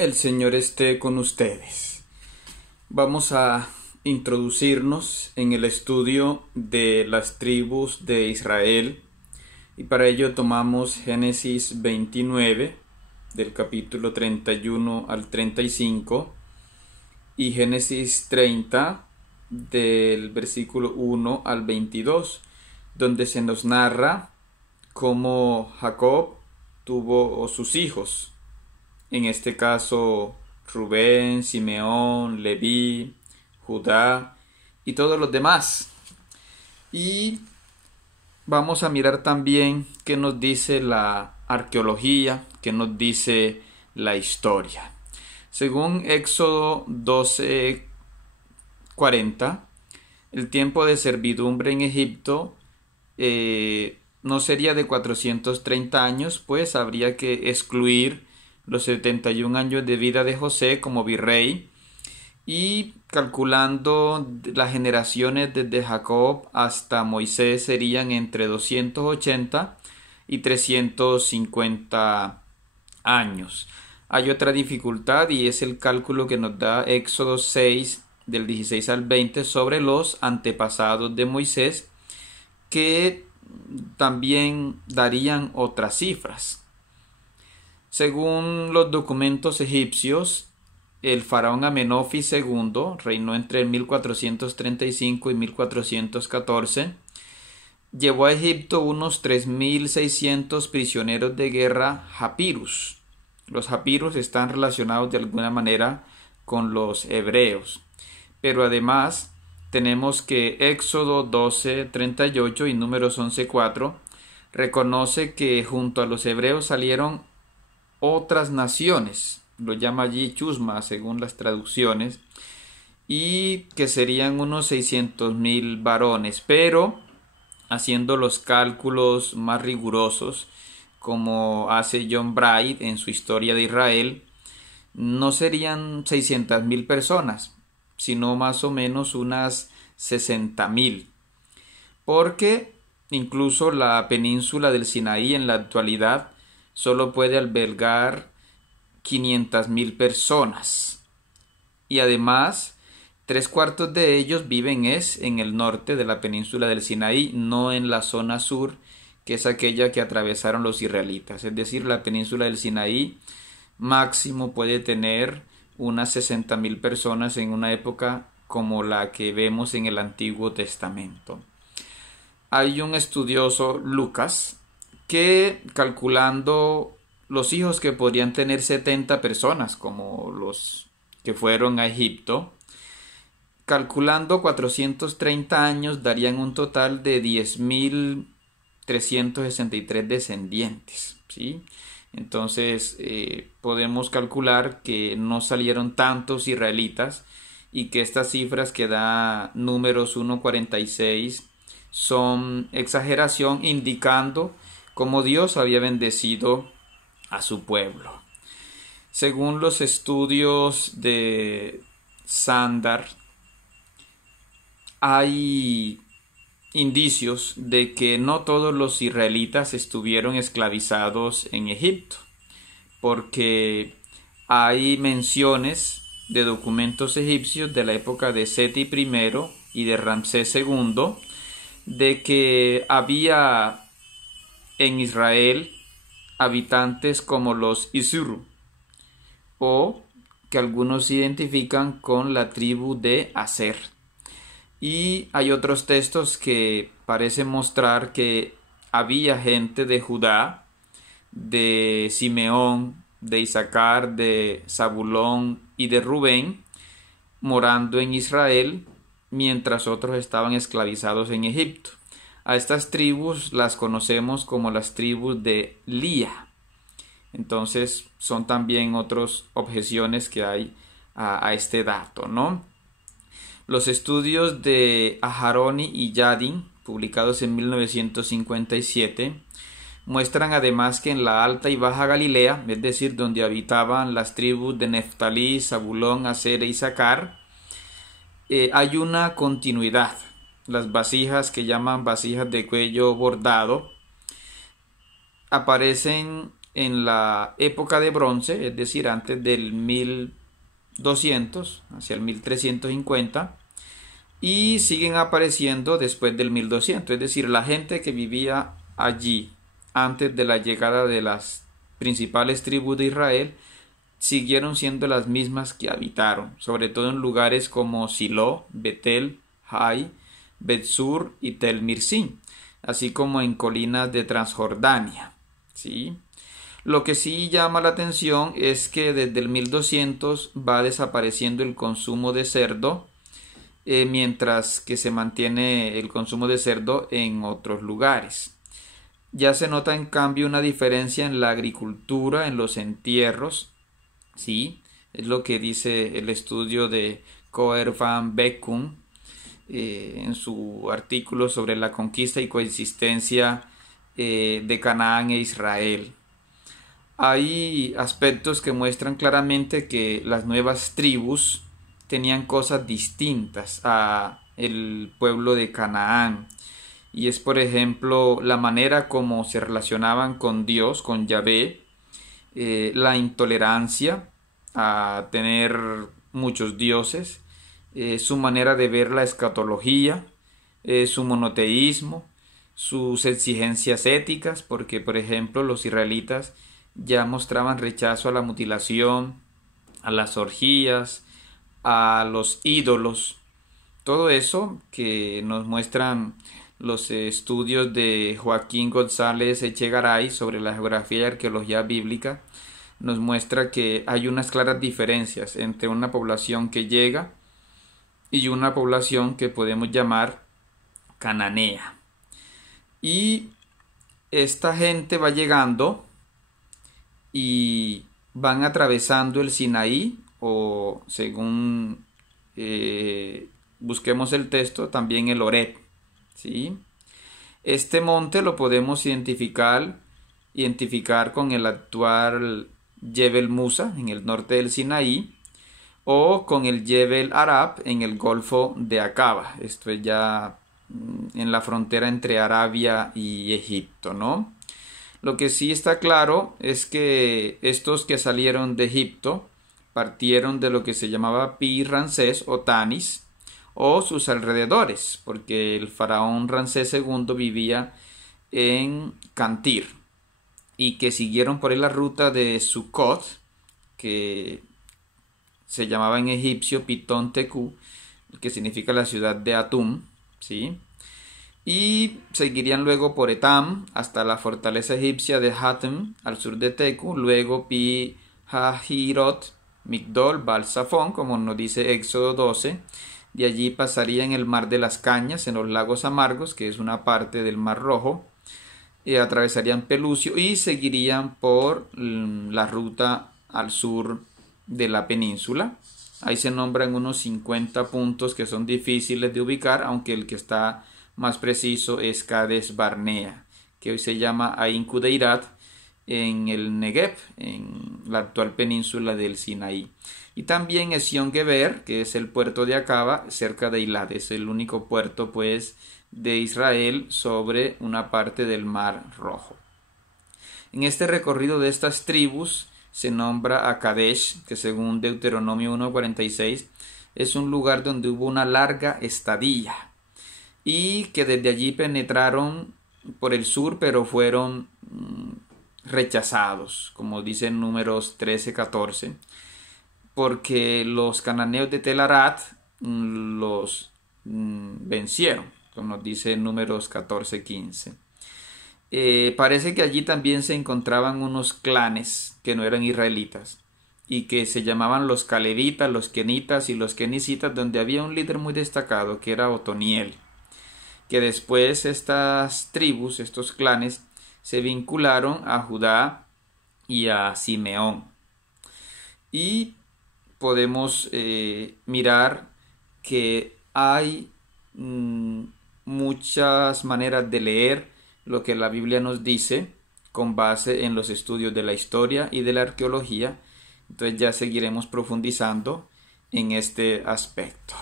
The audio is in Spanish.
El Señor esté con ustedes. Vamos a introducirnos en el estudio de las tribus de Israel y para ello tomamos Génesis 29 del capítulo 31 al 35 y Génesis 30 del versículo 1 al 22, donde se nos narra cómo Jacob tuvo sus hijos. En este caso, Rubén, Simeón, Leví, Judá y todos los demás. Y vamos a mirar también qué nos dice la arqueología, qué nos dice la historia. Según Éxodo 12:40, el tiempo de servidumbre en Egipto no sería de 430 años, pues habría que excluir los 71 años de vida de José como virrey, y calculando las generaciones desde Jacob hasta Moisés serían entre 280 y 350 años. Hay otra dificultad y es el cálculo que nos da Éxodo 6 del 16 al 20 sobre los antepasados de Moisés, que también darían otras cifras. Según los documentos egipcios, el faraón Amenofis II reinó entre 1435 y 1414. Llevó a Egipto unos 3.600 prisioneros de guerra japirus. Los japirus están relacionados de alguna manera con los hebreos. Pero además tenemos que Éxodo 12:38 y Números 11:4 reconoce que junto a los hebreos salieron otras naciones, lo llama allí chusma según las traducciones, y que serían unos 600,000 varones, pero haciendo los cálculos más rigurosos, como hace John Bright en su Historia de Israel, no serían 600,000 personas, sino más o menos unas 60,000, porque incluso la península del Sinaí en la actualidad solo puede albergar 500,000 personas, y además 3/4 de ellos viven en el norte de la península del Sinaí, no en la zona sur, que es aquella que atravesaron los israelitas. Es decir, la península del Sinaí máximo puede tener unas 60,000 personas en una época como la que vemos en el Antiguo Testamento. Hay un estudioso, Lucas, que calculando los hijos que podrían tener 70 personas, como los que fueron a Egipto, calculando 430 años darían un total de 10,363 descendientes, ¿sí? Entonces podemos calcular que no salieron tantos israelitas y que estas cifras que da Números 1:46 son exageración, indicando cómo Dios había bendecido a su pueblo. Según los estudios de Sandar, hay indicios de que no todos los israelitas estuvieron esclavizados en Egipto, porque hay menciones de documentos egipcios de la época de Seti I y de Ramsés II de que había en Israel habitantes como los Isuru, o que algunos identifican con la tribu de Aser. Y hay otros textos que parecen mostrar que había gente de Judá, de Simeón, de Isaacar, de Zabulón y de Rubén morando en Israel, mientras otros estaban esclavizados en Egipto. A estas tribus las conocemos como las tribus de Lía. Entonces son también otras objeciones que hay a este dato, ¿no? Los estudios de Aharoni y Yadin, publicados en 1957, muestran además que en la Alta y Baja Galilea, es decir, donde habitaban las tribus de Neftalí, Zabulón, Aser e Isaacar, hay una continuidad. Las vasijas que llaman vasijas de cuello bordado aparecen en la época de bronce, es decir, antes del 1200, hacia el 1350, y siguen apareciendo después del 1200, es decir, la gente que vivía allí antes de la llegada de las principales tribus de Israel siguieron siendo las mismas que habitaron, sobre todo en lugares como Silo, Betel, Hai, Betsur y Tel Mirsin, así como en colinas de Transjordania, ¿sí? Lo que sí llama la atención es que desde el 1200 va desapareciendo el consumo de cerdo, mientras que se mantiene el consumo de cerdo en otros lugares. Ya se nota en cambio una diferencia en la agricultura, en los entierros, ¿sí? Es lo que dice el estudio de Coer van Beckum en su artículo sobre la conquista y coexistencia de Canaán e Israel. Hay aspectos que muestran claramente que las nuevas tribus tenían cosas distintas a el pueblo de Canaán, y es por ejemplo la manera como se relacionaban con Dios, con Yahvé, la intolerancia a tener muchos dioses, su manera de ver la escatología, su monoteísmo, sus exigencias éticas, porque por ejemplo los israelitas ya mostraban rechazo a la mutilación, a las orgías, a los ídolos. Todo eso que nos muestran los estudios de Joaquín González Echegaray sobre la geografía y arqueología bíblica nos muestra que hay unas claras diferencias entre una población que llega y una población que podemos llamar cananea. Y esta gente va llegando y van atravesando el Sinaí, o según busquemos el texto, también el Horeb, ¿sí? Este monte lo podemos identificar con el actual Jebel Musa en el norte del Sinaí, o con el Jebel Arab en el Golfo de Aqaba. Esto es ya en la frontera entre Arabia y Egipto, ¿no? Lo que sí está claro es que estos que salieron de Egipto partieron de lo que se llamaba Pi Ramsés o Tanis o sus alrededores, porque el faraón Ramsés II vivía en Cantir, y que siguieron por ahí la ruta de Sucot, que se llamaba en egipcio Pitón Tecu, que significa la ciudad de Atum, ¿sí? Y seguirían luego por Etam hasta la fortaleza egipcia de Hatem al sur de Tecu, luego Pi Hahirot, Migdol, Baal-Safón, como nos dice Éxodo 12. De allí pasarían el mar de las Cañas en los lagos amargos, que es una parte del Mar Rojo, atravesarían Pelucio y seguirían por la ruta al sur de la península. Ahí se nombran unos 50 puntos que son difíciles de ubicar, aunque el que está más preciso es Cades Barnea, que hoy se llama Ain Kudeirat, en el Negev, en la actual península del Sinaí. Y también Esión Geber, que es el puerto de Aqaba, cerca de Eilat. Es el único puerto, pues, de Israel sobre una parte del Mar Rojo. En este recorrido de estas tribus se nombra a Kadesh, que según Deuteronomio 1:46 es un lugar donde hubo una larga estadía, y que desde allí penetraron por el sur, pero fueron rechazados, como dicen Números 13:14, porque los cananeos de Telarat los vencieron, como nos dice Números 14:15. Parece que allí también se encontraban unos clanes que no eran israelitas y que se llamaban los calevitas, los kenitas y los kenicitas, donde había un líder muy destacado que era Otoniel, que después estas tribus, estos clanes, se vincularon a Judá y a Simeón. Y podemos mirar que hay muchas maneras de leer lo que la Biblia nos dice con base en los estudios de la historia y de la arqueología. Entonces ya seguiremos profundizando en este aspecto.